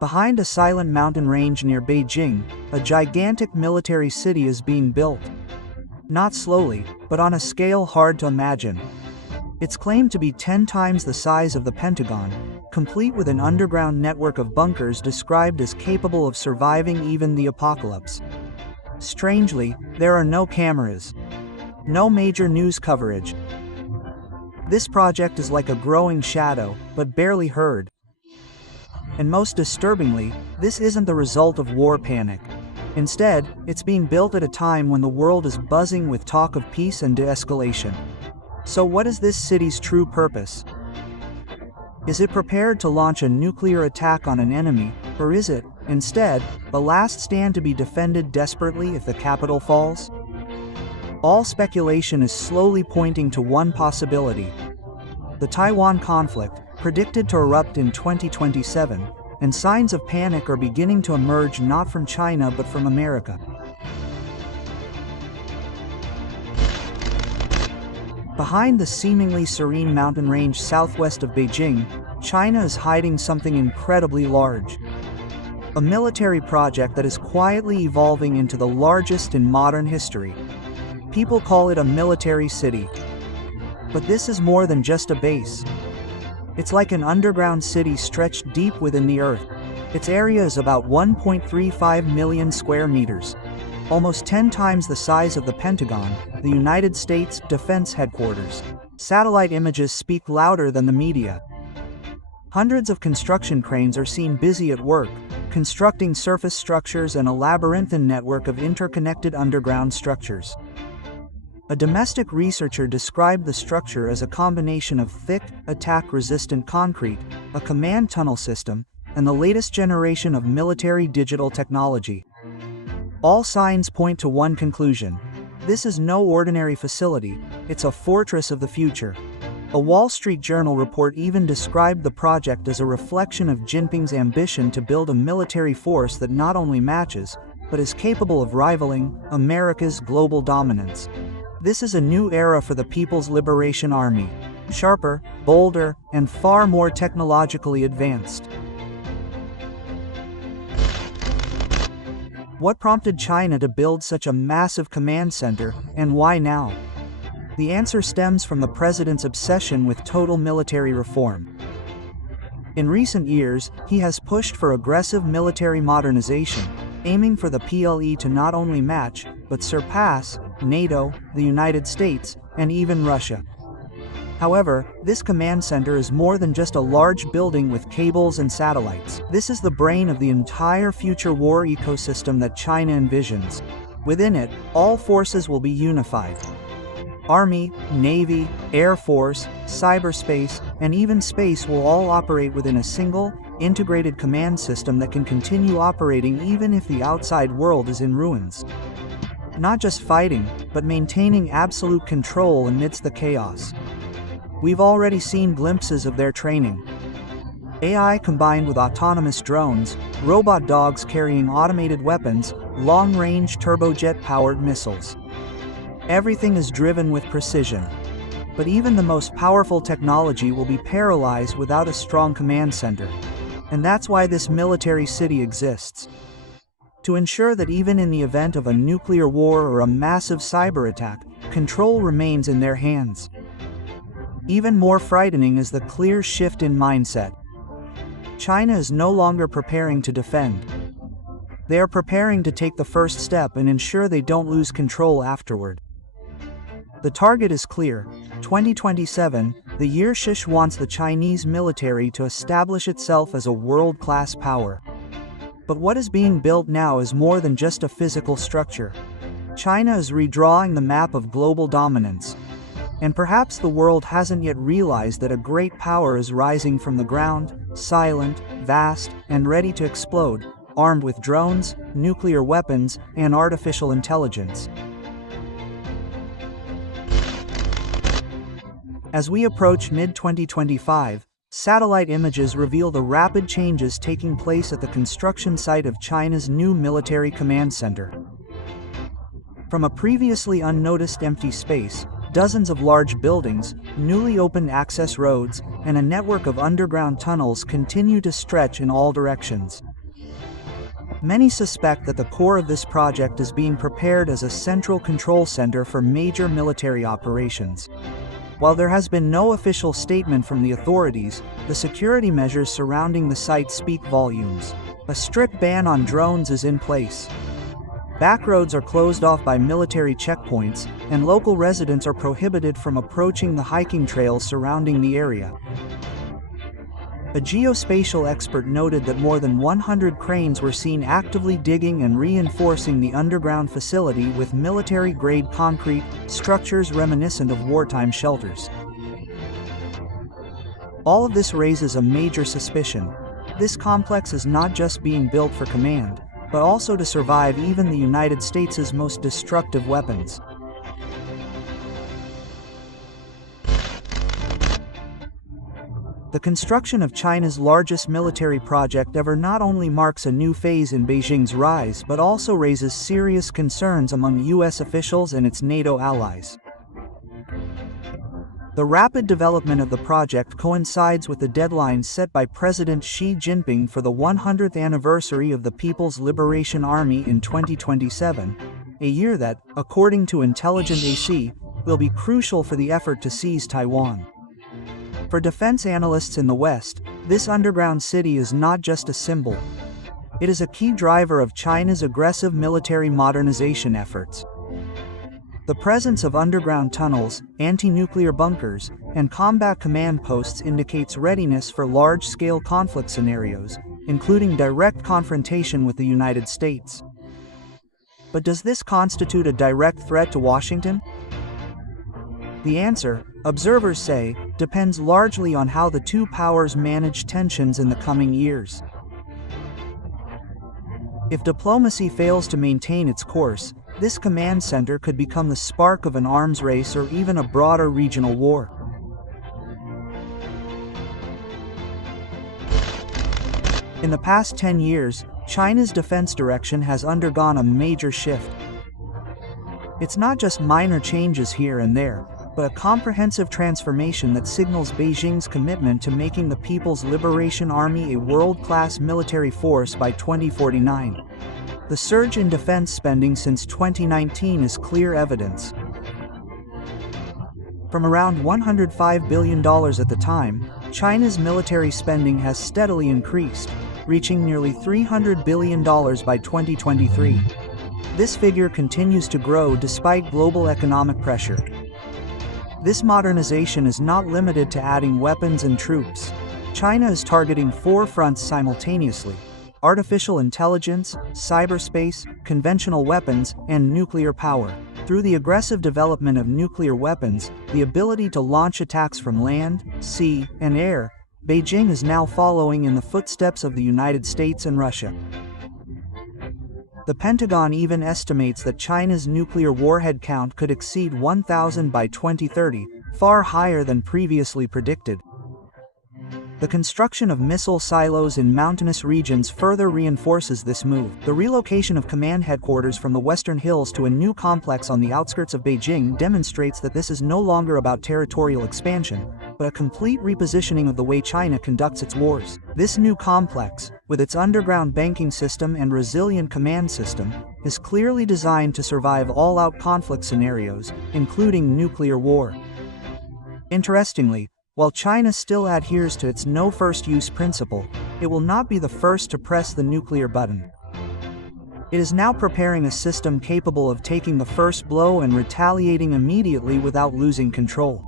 Behind a silent mountain range near Beijing, a gigantic military city is being built. Not slowly, but on a scale hard to imagine. It's claimed to be 10 times the size of the Pentagon, complete with an underground network of bunkers described as capable of surviving even the apocalypse. Strangely, there are no cameras. No major news coverage. This project is like a growing shadow, but barely heard. And most disturbingly, this isn't the result of war panic. Instead, it's being built at a time when the world is buzzing with talk of peace and de-escalation. So what is this city's true purpose? Is it prepared to launch a nuclear attack on an enemy, or is it, instead, a last stand to be defended desperately if the capital falls? All speculation is slowly pointing to one possibility. The Taiwan conflict, predicted to erupt in 2027, and signs of panic are beginning to emerge not from China but from America. Behind the seemingly serene mountain range southwest of Beijing, China is hiding something incredibly large. A military project that is quietly evolving into the largest in modern history. People call it a military city. But this is more than just a base. It's like an underground city stretched deep within the earth. Its area is about 1.35 million square meters. Almost 10 times the size of the Pentagon, the United States Defense Headquarters. Satellite images speak louder than the media. Hundreds of construction cranes are seen busy at work, constructing surface structures and a labyrinthine network of interconnected underground structures. A domestic researcher described the structure as a combination of thick, attack-resistant concrete, a command tunnel system, and the latest generation of military digital technology. All signs point to one conclusion. This is no ordinary facility, it's a fortress of the future. A Wall Street Journal report even described the project as a reflection of Jinping's ambition to build a military force that not only matches, but is capable of rivaling America's global dominance. This is a new era for the People's Liberation Army. Sharper, bolder, and far more technologically advanced. What prompted China to build such a massive command center, and why now? The answer stems from the president's obsession with total military reform. In recent years, he has pushed for aggressive military modernization, aiming for the PLE to not only match, but surpass, NATO, the United States, and even Russia. However, this command center is more than just a large building with cables and satellites. This is the brain of the entire future war ecosystem that China envisions. Within it, all forces will be unified. Army, Navy, Air Force, cyberspace, and even space will all operate within a single, integrated command system that can continue operating even if the outside world is in ruins. Not just fighting, but maintaining absolute control amidst the chaos. We've already seen glimpses of their training. AI combined with autonomous drones, robot dogs carrying automated weapons, long-range turbojet-powered missiles. Everything is driven with precision. But even the most powerful technology will be paralyzed without a strong command center. And that's why this military city exists. To ensure that even in the event of a nuclear war or a massive cyber attack, control remains in their hands. Even more frightening is the clear shift in mindset. China is no longer preparing to defend. They are preparing to take the first step and ensure they don't lose control afterward. The target is clear: 2027, the year Xi wants the Chinese military to establish itself as a world-class power. But what is being built now is more than just a physical structure. China is redrawing the map of global dominance. And perhaps the world hasn't yet realized that a great power is rising from the ground, silent, vast, and ready to explode, armed with drones, nuclear weapons, and artificial intelligence. As we approach mid-2025, satellite images reveal the rapid changes taking place at the construction site of China's new military command center. From a previously unnoticed empty space, dozens of large buildings, newly opened access roads, and a network of underground tunnels continue to stretch in all directions. Many suspect that the core of this project is being prepared as a central control center for major military operations. While there has been no official statement from the authorities, the security measures surrounding the site speak volumes. A strict ban on drones is in place. Backroads are closed off by military checkpoints, and local residents are prohibited from approaching the hiking trails surrounding the area. A geospatial expert noted that more than 100 cranes were seen actively digging and reinforcing the underground facility with military-grade concrete structures reminiscent of wartime shelters. All of this raises a major suspicion. This complex is not just being built for command, but also to survive even the United States' most destructive weapons. The construction of China's largest military project ever not only marks a new phase in Beijing's rise but also raises serious concerns among US officials and its NATO allies. The rapid development of the project coincides with the deadline set by President Xi Jinping for the 100th anniversary of the People's Liberation Army in 2027, a year that, according to Intelligent AC, will be crucial for the effort to seize Taiwan. For defense analysts in the West, this underground city is not just a symbol. It is a key driver of China's aggressive military modernization efforts. The presence of underground tunnels, anti-nuclear bunkers, and combat command posts indicates readiness for large-scale conflict scenarios, including direct confrontation with the United States. But does this constitute a direct threat to Washington? The answer, observers say, depends largely on how the two powers manage tensions in the coming years. If diplomacy fails to maintain its course, this command center could become the spark of an arms race or even a broader regional war. In the past 10 years, China's defense direction has undergone a major shift. It's not just minor changes here and there, but a comprehensive transformation that signals Beijing's commitment to making the People's Liberation Army a world-class military force by 2049. The surge in defense spending since 2019 is clear evidence. From around $105 billion at the time, China's military spending has steadily increased, reaching nearly $300 billion by 2023. This figure continues to grow despite global economic pressure. This modernization is not limited to adding weapons and troops. China is targeting 4 fronts simultaneously: artificial intelligence, cyberspace, conventional weapons, and nuclear power. Through the aggressive development of nuclear weapons, the ability to launch attacks from land, sea, and air, Beijing is now following in the footsteps of the United States and Russia. The Pentagon even estimates that China's nuclear warhead count could exceed 1,000 by 2030, far higher than previously predicted. The construction of missile silos in mountainous regions further reinforces this move. The relocation of command headquarters from the Western Hills to a new complex on the outskirts of Beijing demonstrates that this is no longer about territorial expansion, but a complete repositioning of the way China conducts its wars. This new complex, with its underground banking system and resilient command system, is clearly designed to survive all-out conflict scenarios, including nuclear war. Interestingly, while China still adheres to its no first use principle, it will not be the first to press the nuclear button. It is now preparing a system capable of taking the first blow and retaliating immediately without losing control.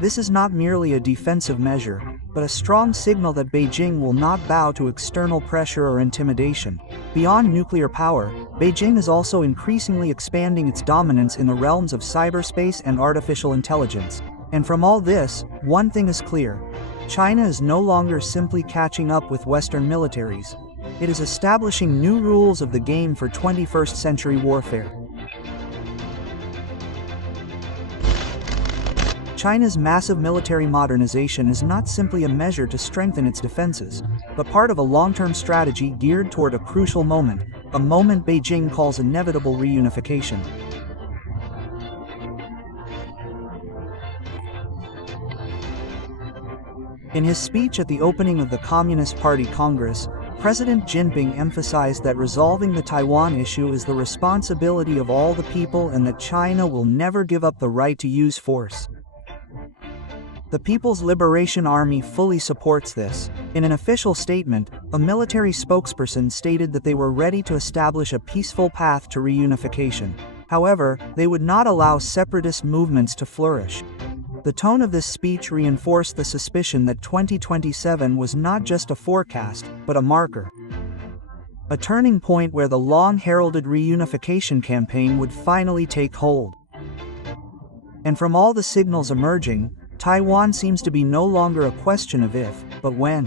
This is not merely a defensive measure, but a strong signal that Beijing will not bow to external pressure or intimidation. Beyond nuclear power, Beijing is also increasingly expanding its dominance in the realms of cyberspace and artificial intelligence. And from all this, one thing is clear: China is no longer simply catching up with Western militaries. It is establishing new rules of the game for 21st century warfare. China's massive military modernization is not simply a measure to strengthen its defenses, but part of a long-term strategy geared toward a crucial moment, a moment Beijing calls inevitable reunification. In his speech at the opening of the Communist Party Congress, President Jinping emphasized that resolving the Taiwan issue is the responsibility of all the people and that China will never give up the right to use force. The People's Liberation Army fully supports this. In an official statement, a military spokesperson stated that they were ready to establish a peaceful path to reunification. However, they would not allow separatist movements to flourish. The tone of this speech reinforced the suspicion that 2027 was not just a forecast, but a marker. A turning point where the long-heralded reunification campaign would finally take hold. And from all the signals emerging, Taiwan seems to be no longer a question of if, but when.